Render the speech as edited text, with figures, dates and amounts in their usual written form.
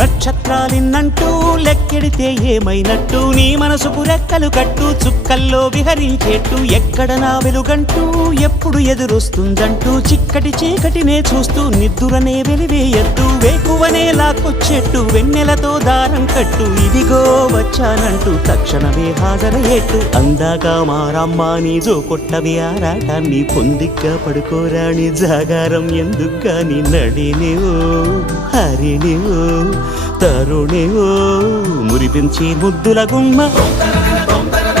నక్షత్రాలిన్నంటూ లెక్కెడితే ఏమైనట్టు నీ మనసుకు రెక్కలు కట్టు చుక్కల్లో విహరించేట్టు ఎక్కడ నా వెలుగంటూ ఎప్పుడు ఎదురొస్తుందంటూ చిక్కటి చీకటినే చూస్తూ నిద్దురనే వెలివేయద్దు వేకువనే లాక్కొచ్చేట్టు వెన్నెలతో దారం కట్టు ఇదిగో వచ్చానంటూ తక్షణమే హాజరయ్యేట్టు అందాక మారమ్మ నీ జో కొట్టవి ఆరాటాన్ని పొందిగ్గా పడుకోరాని జాగారం ఎందుకుగాని నడినివో హరినివో తరుణివో మురిపించి ముద్దుల గుమ్మ